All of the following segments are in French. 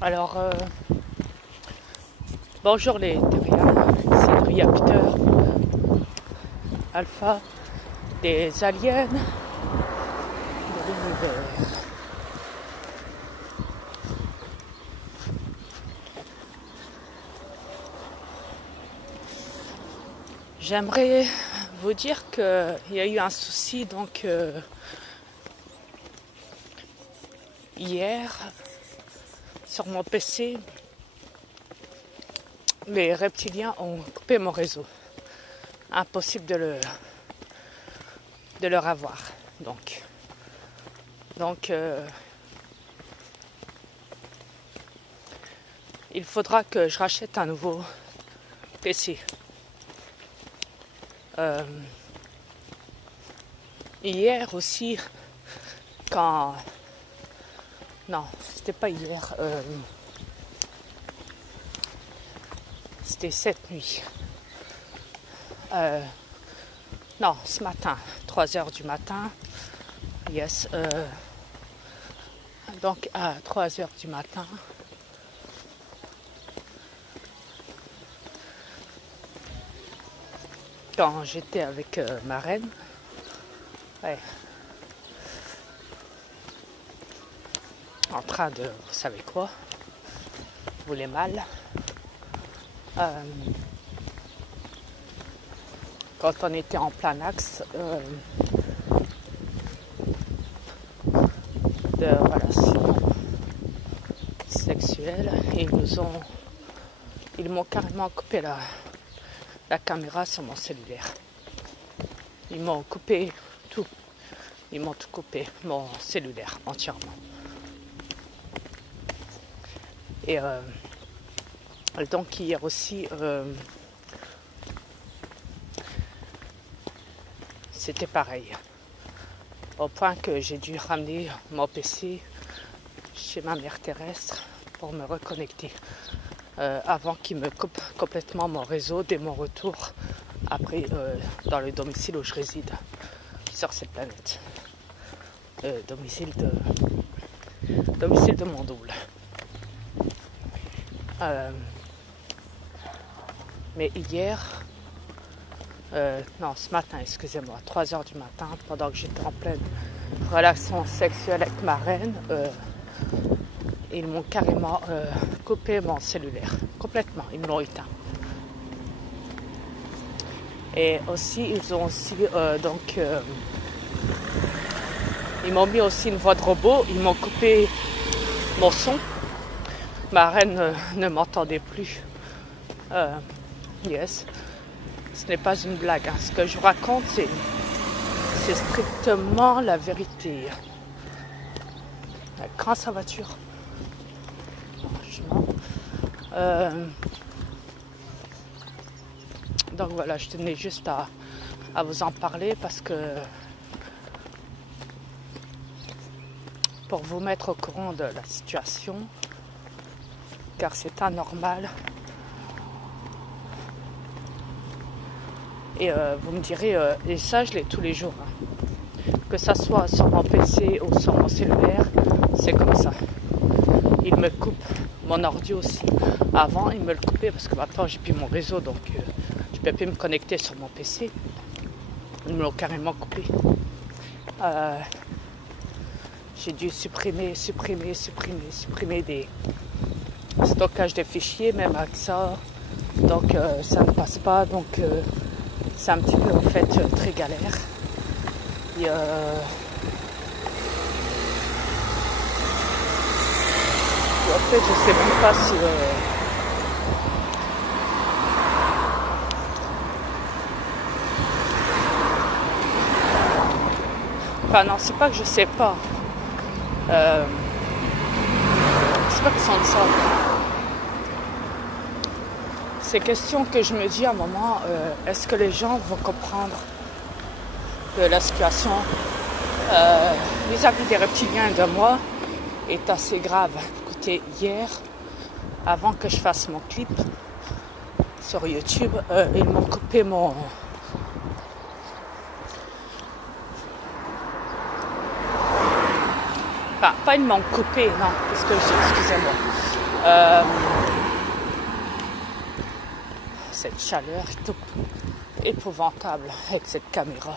Alors, bonjour les terriens, c'est Ria Peter, Alpha, des aliens de l'univers. J'aimerais vous dire qu'il y a eu un souci hier sur mon PC. Les reptiliens ont coupé mon réseau. Impossible de leur avoir. Donc il faudra que je rachète un nouveau PC. Hier aussi, non, c'était pas hier. C'était cette nuit. Non, ce matin, 3h du matin. Yes. Donc à 3h du matin. Quand j'étais avec ma reine. Ouais. En train de, vous savez quoi, vous voulez mal. Quand on était en plein axe de relations sexuelles, ils m'ont carrément coupé la caméra sur mon cellulaire. Ils m'ont coupé tout. Ils m'ont tout coupé, mon cellulaire entièrement. Et donc hier aussi, c'était pareil. Au point que j'ai dû ramener mon PC chez ma mère terrestre pour me reconnecter. Avant qu'il me coupe complètement mon réseau dès mon retour après dans le domicile où je réside sur cette planète. Domicile de mon double. Mais hier, non, ce matin, excusez-moi, 3h du matin, pendant que j'étais en pleine relation sexuelle avec ma reine, ils m'ont carrément coupé mon cellulaire, complètement, ils me l'ont éteint. Et aussi, ils ont aussi, ils m'ont mis aussi une voix de robot, ils m'ont coupé mon son. Ma reine ne m'entendait plus. Yes. Ce n'est pas une blague. Hein. Ce que je vous raconte, c'est strictement la vérité. Quand sa voiture. Franchement. Donc voilà, je tenais juste à vous en parler parce que pour vous mettre au courant de la situation, car c'est anormal. Et vous me direz, et ça je l'ai tous les jours, hein. Que ça soit sur mon PC ou sur mon cellulaire, c'est comme ça. Il me coupe, mon ordi aussi. Avant il me le coupait parce que maintenant j'ai plus mon réseau, donc je ne peux plus me connecter sur mon PC. Ils me l'ont carrément coupé. J'ai dû supprimer des stockages de fichiers, même avec ça. Donc ça ne passe pas, donc c'est un petit peu en fait très galère. Et, en fait je sais même pas si enfin non, c'est pas que je sais pas. C'est pas que ça ça. C'est question que je me dis à un moment, est-ce que les gens vont comprendre que la situation vis-à-vis des reptiliens de moi est assez grave. Écoutez, hier, avant que je fasse mon clip sur YouTube, ils m'ont coupé mon... Enfin, pas ils m'ont coupé, non, parce que excusez-moi. Euh, cette chaleur est épouvantable avec cette caméra.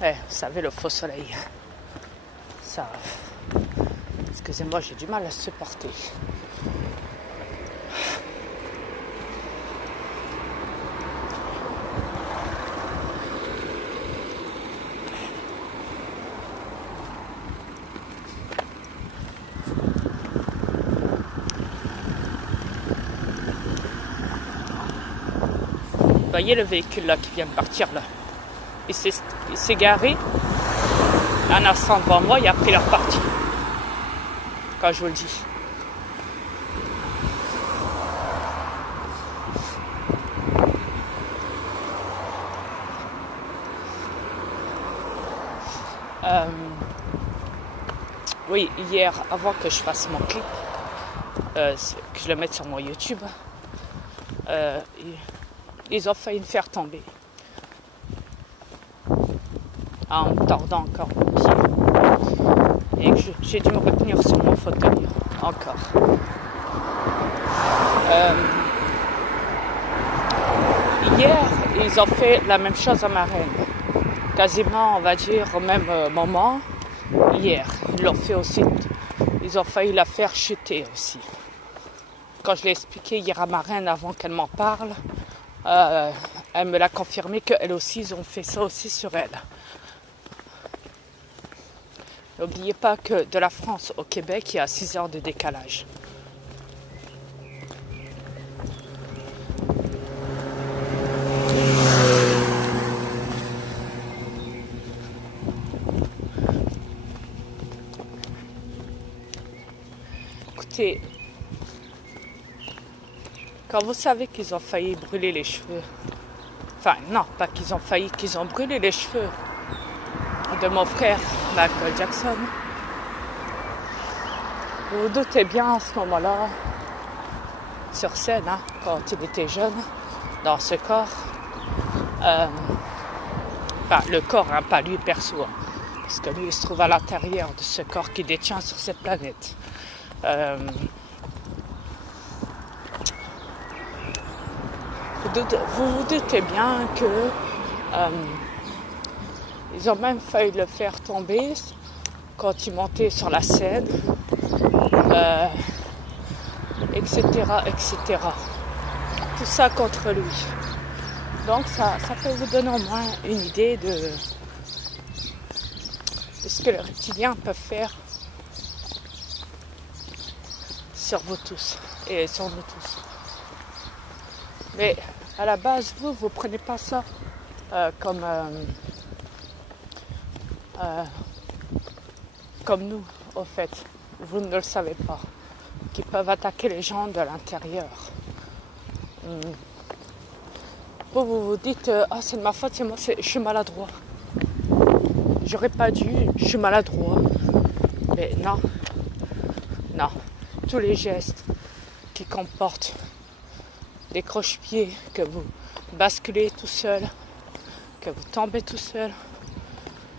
Vous savez, le faux soleil. Ça. Excusez-moi, j'ai du mal à supporter. Vous voyez le véhicule là qui vient de partir là. Il s'est garé un instant devant moi et après il est reparti. Quand je vous le dis. Oui, hier, avant que je fasse mon clip, que je le mette sur mon YouTube, ils ont failli me faire tomber. En me tordant encore mon pied. Et que j'ai dû me retenir sur mon fauteuil encore. Hier, ils ont fait la même chose à Marraine. Quasiment, on va dire, au même moment. Hier, ils l'ont fait aussi. Ils ont failli la faire chuter aussi. Quand je l'ai expliqué hier à Marraine avant qu'elle m'en parle, elle me l'a confirmé qu'elle aussi, ils ont fait ça aussi sur elle. N'oubliez pas que de la France au Québec, il y a 6 heures de décalage. Écoutez, quand vous savez qu'ils ont failli brûler les cheveux, enfin non, pas qu'ils ont failli, qu'ils ont brûlé les cheveux de mon frère Michael Jackson, vous vous doutez bien en ce moment-là, sur scène, hein, quand il était jeune, dans ce corps, enfin le corps, hein, pas lui perso, hein, parce que lui il se trouve à l'intérieur de ce corps qu'il détient sur cette planète. Vous vous doutez bien que ils ont même failli le faire tomber quand il montait sur la scène, etc., etc. Tout ça contre lui. Donc ça peut vous donner au moins une idée de ce que les reptiliens peuvent faire sur vous tous et sur nous tous. Mais à la base, vous prenez pas ça comme nous, au fait. Vous ne le savez pas. Qui peuvent attaquer les gens de l'intérieur. Vous dites, c'est de ma faute, c'est moi, je suis maladroit. J'aurais pas dû, je suis maladroit. Mais non. Non. Tous les gestes qui comportent des croche-pieds, que vous basculez tout seul, que vous tombez tout seul,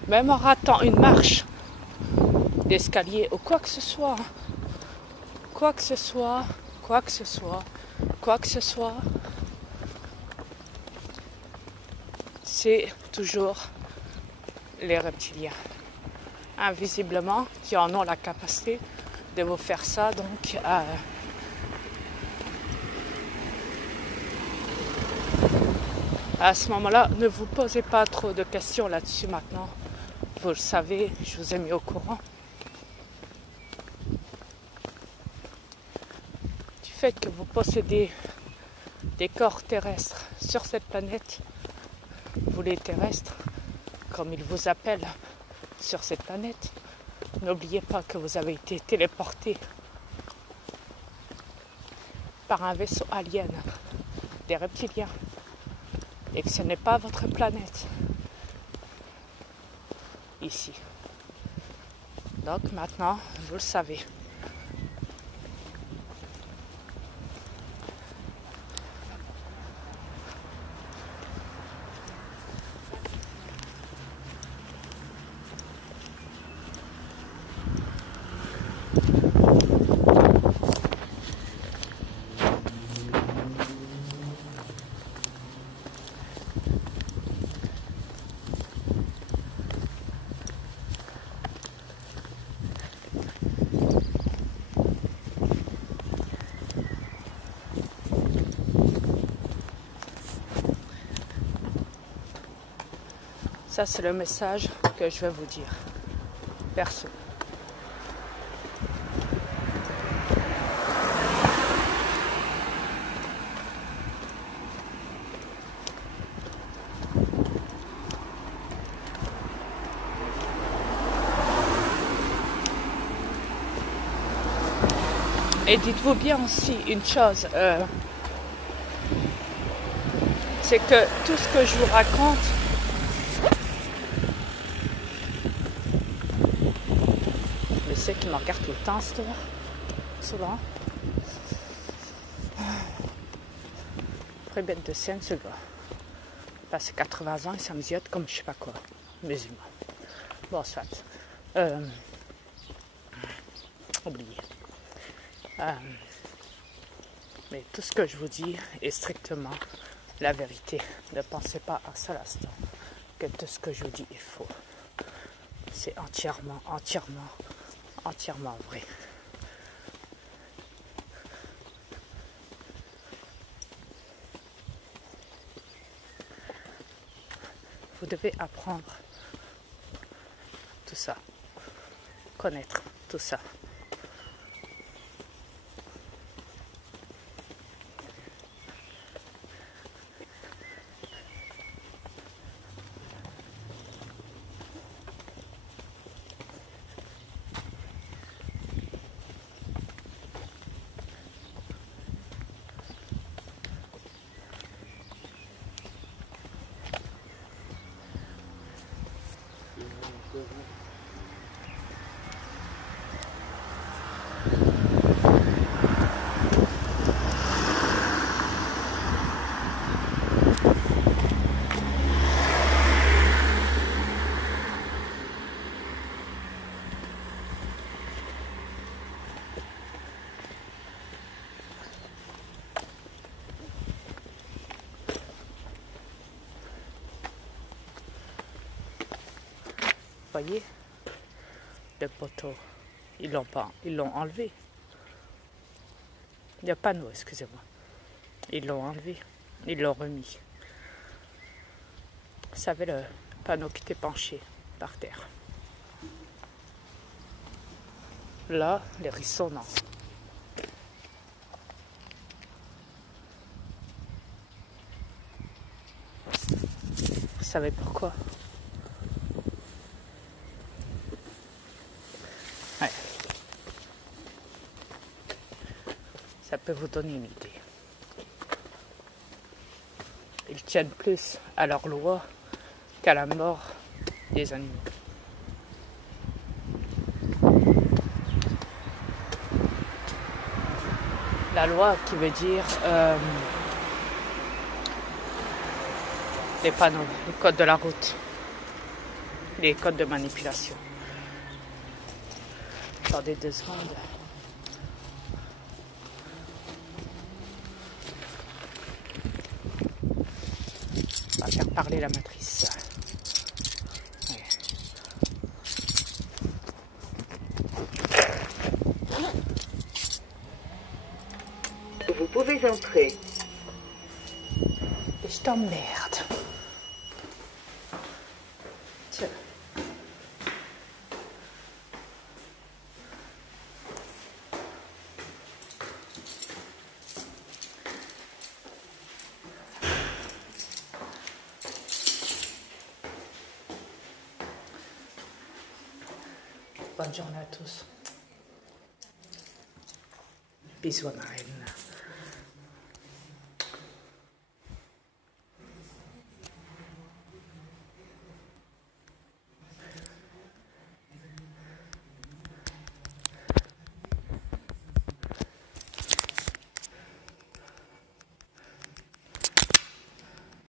même en ratant une marche d'escalier ou quoi que ce soit, c'est toujours les reptiliens, invisiblement, qui en ont la capacité de vous faire ça, donc à ce moment-là, ne vous posez pas trop de questions là-dessus maintenant. Vous le savez, je vous ai mis au courant. Du fait que vous possédez des corps terrestres sur cette planète, vous les terrestres, comme ils vous appellent sur cette planète, n'oubliez pas que vous avez été téléportés par un vaisseau alien, des reptiliens, et que ce n'est pas votre planète ici. Donc maintenant, vous le savez. Ça, c'est le message que je vais vous dire. Perso. Et dites-vous bien aussi une chose, c'est que tout ce que je vous raconte, mais c'est qui me regarde tout le temps, souvent. Très bête de scène, ce gars. Passé 80 ans, il s'amziote comme je sais pas quoi, musulman. Bon, soit. Oublié. Mais tout ce que je vous dis est strictement la vérité. Ne pensez pas à ça l'instant que tout ce que je vous dis est faux. C'est entièrement vrai. Vous devez apprendre tout ça, connaître tout ça. Voyez, le poteau, ils l'ont enlevé. Il n'y a pas panneau, excusez-moi. Ils l'ont enlevé, ils l'ont remis. Vous savez, le panneau qui était penché par terre. Là, les rissons, non. Vous savez pourquoi? Ouais. Ça peut vous donner une idée. Ils tiennent plus à leur loi qu'à la mort des animaux. La loi qui veut dire les panneaux, les codes de la route, les codes de manipulation. Attendez 2 secondes. On va faire parler la matrice. Ouais. Vous pouvez entrer. Et je t'emmerde. Tiens. Bonne journée à tous. Bisous à ma reine.